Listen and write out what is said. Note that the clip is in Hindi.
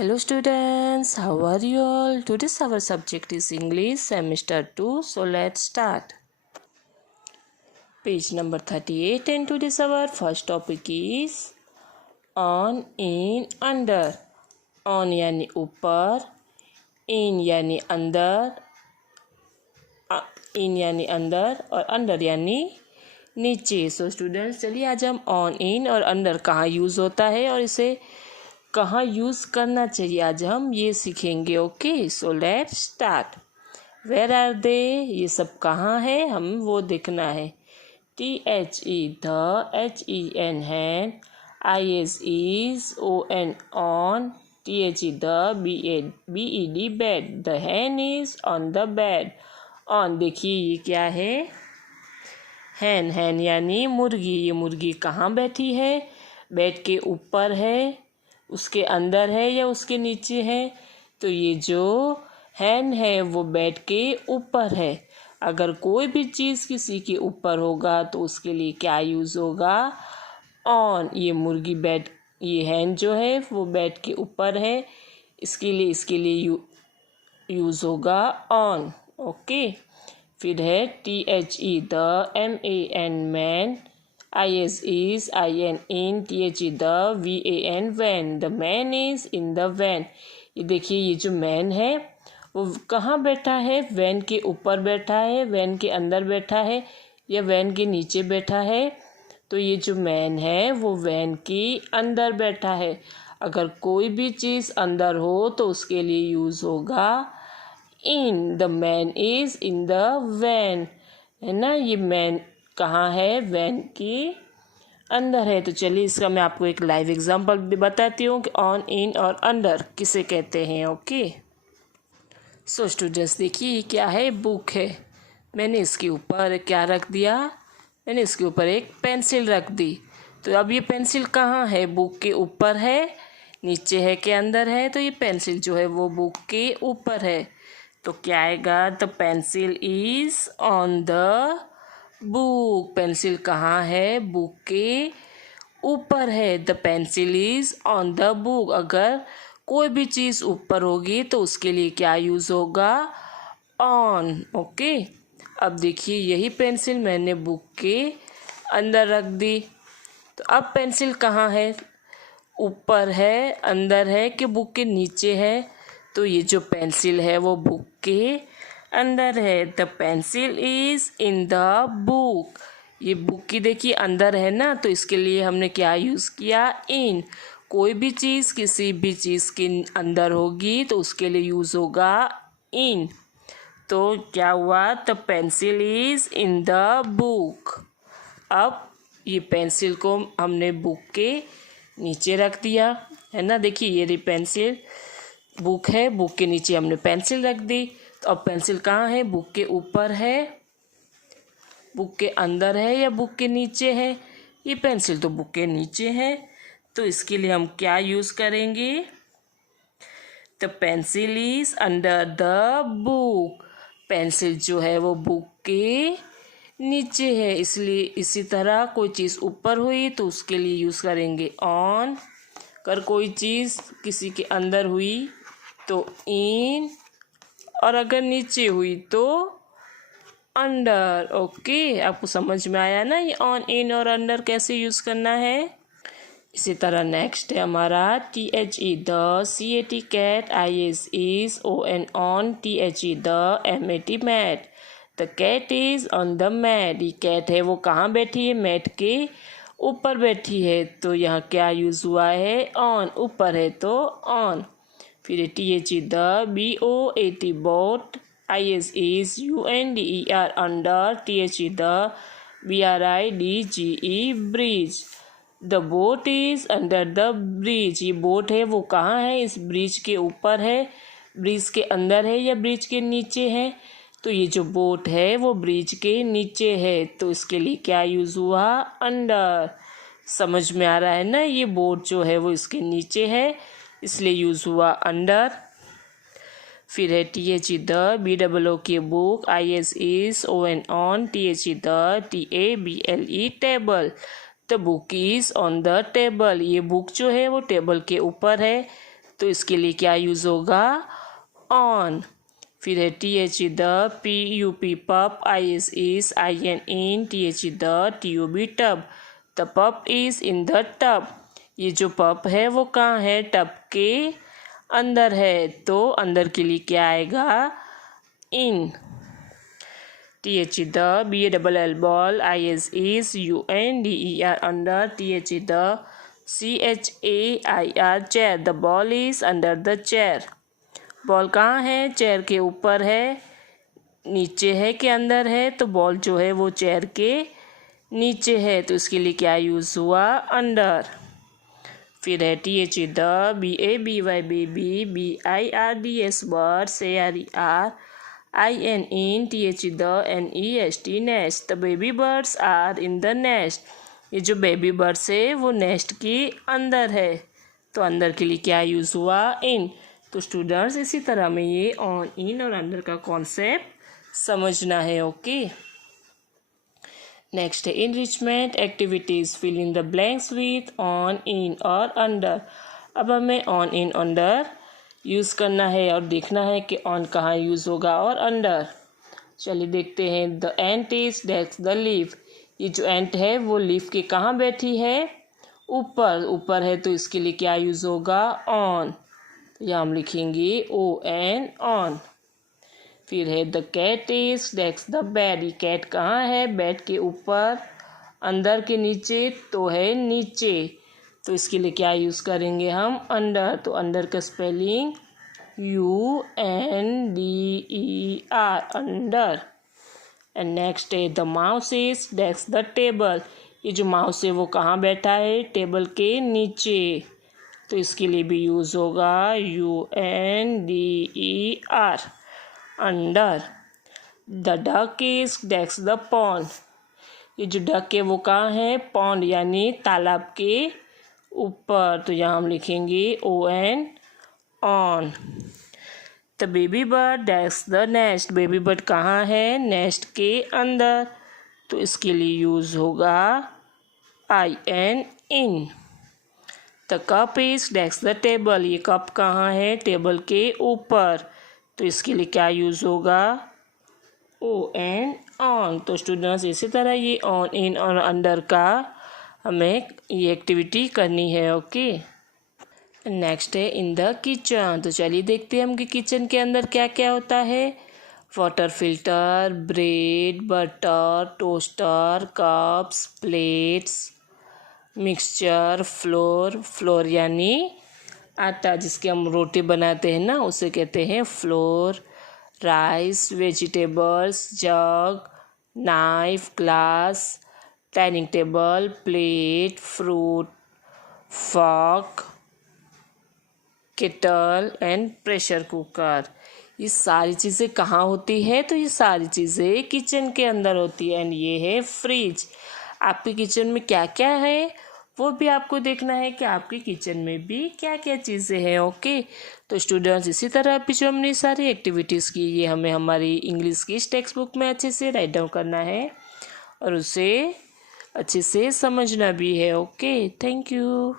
Hello students, how are you all? Today's our subject is English semester 2, so let's start. Page number 38 and today's our first topic is on, in, under. On यानी ऊपर, in यानी अंदर, in यानी अंदर और under यानी नीचे. सो स्टूडेंट्स चलिए आज हम ऑन, इन और अंडर कहाँ यूज़ होता है और इसे कहाँ यूज़ करना चाहिए आज हम ये सीखेंगे. Okay, so let's start. Where are they, ये सब कहाँ है हम वो देखना है. THE the, HEN hen, IS is, ON on, THE the, BED bed. The hen is on the bed. On देखिए ये क्या है, हैन. हैन यानी मुर्गी. ये मुर्गी कहाँ बैठी है, बेड के ऊपर है, उसके अंदर है या उसके नीचे है. तो ये जो हैन है वो बेड के ऊपर है. अगर कोई भी चीज़ किसी के ऊपर होगा तो उसके लिए क्या यूज़ होगा, ऑन. ये मुर्गी बेड, ये हैन जो है वो बेड के ऊपर है, इसके लिए यूज़ होगा ऑन. ओके, फिर है THE the, MAN man, IS is, IN in, THE the, VAN van. The man is in the van. ये देखिए ये जो मैन है वो कहाँ बैठा है, वैन के ऊपर बैठा है, वैन के अंदर बैठा है या वैन के नीचे बैठा है. तो ये जो मैन है वो वैन के अंदर बैठा है. अगर कोई भी चीज़ अंदर हो तो उसके लिए यूज़ होगा in. The man is in the van, है ना. ये मैन कहाँ है, वैन के अंदर है. तो चलिए इसका मैं आपको एक लाइव एग्जांपल भी बताती हूँ कि ऑन, इन और अंडर किसे कहते हैं. ओके, सो स्टूडेंट्स देखिए ये क्या है, बुक है. मैंने इसके ऊपर क्या रख दिया, मैंने इसके ऊपर एक पेंसिल रख दी. तो अब ये पेंसिल कहाँ है, बुक के ऊपर है, नीचे है कि अंदर है. तो ये पेंसिल जो है वो बुक के ऊपर है. तो क्या आएगा, the pencil is on the book. Pencil कहाँ है, बुक के ऊपर है. The pencil is on the book. अगर कोई भी चीज़ ऊपर होगी तो उसके लिए क्या यूज़ होगा, ऑन. ओके, अब देखिए यही पेंसिल मैंने बुक के अंदर रख दी. तो अब पेंसिल कहाँ है, ऊपर है, अंदर है कि बुक के नीचे है. तो ये जो पेंसिल है वो बुक के अंदर है. The pencil is in the book. ये बुक की देखिए अंदर है ना, तो इसके लिए हमने क्या यूज़ किया, इन. कोई भी चीज़ किसी भी चीज़ के अंदर होगी तो उसके लिए यूज़ होगा इन. तो क्या हुआ, the pencil is in the book. अब ये पेंसिल को हमने बुक के नीचे रख दिया, है ना. देखिए ये रही पेंसिल, बुक है, बुक के नीचे हमने पेंसिल रख दी. तो अब पेंसिल कहाँ है, बुक के ऊपर है, बुक के अंदर है या बुक के नीचे है. ये पेंसिल तो बुक के नीचे है. तो इसके लिए हम क्या यूज़ करेंगे, the pencil is under the book. Pencil जो है वो बुक के नीचे है, इसलिए इसी तरह कोई चीज़ ऊपर हुई तो उसके लिए यूज़ करेंगे ऑन. अगर कोई चीज़ किसी के अंदर हुई तो इन, और अगर नीचे हुई तो अंडर. ओके, आपको समझ में आया ना ये ऑन, इन और अंडर कैसे यूज़ करना है. इसी तरह नेक्स्ट है हमारा THE the, CAT cat, IS is, ON on, THE the, MAT mat. The cat is on the mat. ये कैट है वो कहाँ बैठी है, मैट के ऊपर बैठी है. तो यहाँ क्या यूज़ हुआ है, ऑन. ऊपर है तो ऑन. फिर THE the, BOAT boat, IS is, UNDER under, THE the, BRIDGE bridge. The boat is under the bridge. ये बोट है वो कहाँ है, इस ब्रिज के ऊपर है, ब्रिज के अंदर है या ब्रिज के नीचे है. तो ये जो बोट है वो ब्रिज के नीचे है. तो इसके लिए क्या यूज़ हुआ, अंडर. समझ में आ रहा है ना, ये बोट जो है वो इसके नीचे है, इसलिए यूज़ हुआ अंडर. फिर है THE the, BOOK book, IS is, ON on, THE the, TABLE table. The book is on the table. ये बुक जो है वो टेबल के ऊपर है. तो इसके लिए क्या यूज़ होगा, ऑन। फिर है TH द, PUP पप, IS is, IN in, TH the, TUB tub. The पप इज इन द टब। ये जो पप है वो कहाँ है, टब के अंदर है, तो अंदर के लिए क्या आएगा, इन। TH the, BALL ball, IS is, UNDER under, TH the, CHAIR chair. The ball is under the chair. Ball कहाँ है, चेयर के ऊपर है, नीचे है कि अंदर है, तो बॉल जो है वो चेयर के नीचे है, तो इसके लिए क्या यूज़ हुआ, अंडर। फिर है TH the, BABY baby, BIRDS birds, ARER, IN in, TH the, NEST nest. The baby birds are in the nest. ये जो बेबी बर्ड्स है वो नेस्ट के अंदर है, तो अंदर के लिए क्या यूज़ हुआ, इन। तो स्टूडेंट्स इसी तरह में ये ऑन, इन और अंडर का कॉन्सेप्ट समझना है, ओके। नेक्स्ट है enrichment activities, fill in the blanks with on, in और अंडर। अब हमें ऑन, इन, अंडर यूज़ करना है और देखना है कि ऑन कहाँ यूज़ होगा और अंडर। चलिए देखते हैं। The ant is desk the leaf. ये जो एंट है वो लीफ के कहाँ बैठी है, ऊपर। ऊपर है तो इसके लिए क्या यूज़ होगा, ऑन। यहाँ हम लिखेंगे ON, ऑन। फिर है the cat is desk the bed. ये कैट कहाँ है, बेड के ऊपर, अंदर के नीचे, तो है नीचे, तो इसके लिए क्या यूज़ करेंगे हम, अंडर। तो अंडर का spelling UNDER under. And next है the mouse is desk the table. ये जो माउस है वो कहाँ बैठा है, टेबल के नीचे, तो इसके लिए भी यूज़ होगा UNDER under. The duck is desk the pond. ये जो डक है वो कहाँ है, पॉन्ड यानी तालाब के ऊपर, तो यहाँ हम लिखेंगे ON, on. The baby bird desk the nest. Baby bird कहाँ है, नेस्ट के अंदर, तो इसके लिए यूज़ होगा IN, in. The cup is desk the table. ये कप कहाँ है, टेबल के ऊपर, तो इसके लिए क्या यूज़ होगा, ON, ऑन। तो स्टूडेंट्स इसी तरह ये ऑन, इन और अंडर का हमें ये एक्टिविटी करनी है, ओके। नेक्स्ट है इन द किचन। तो चलिए देखते हैं हम कि किचन के अंदर क्या क्या होता है। Water filter, bread, butter, toaster, cups, plates, mixture, floor यानी आटा जिसके हम रोटी बनाते हैं ना, उसे कहते हैं floor, rice, vegetables, jug, knife, glass, dining table, plate, fruit, fork, kettle and pressure cooker. ये सारी चीज़ें कहाँ होती है, तो ये सारी चीज़ें किचन के अंदर होती है। एंड ये है फ्रिज। आपके किचन में क्या क्या है वो भी आपको देखना है कि आपके किचन में भी क्या क्या चीज़ें हैं, ओके। तो स्टूडेंट्स इसी तरह अभी जो हमने सारी एक्टिविटीज़ की, ये हमें हमारी इंग्लिश की टेक्स्ट बुक में अच्छे से राइट डाउन करना है और उसे अच्छे से समझना भी है, ओके। Thank you.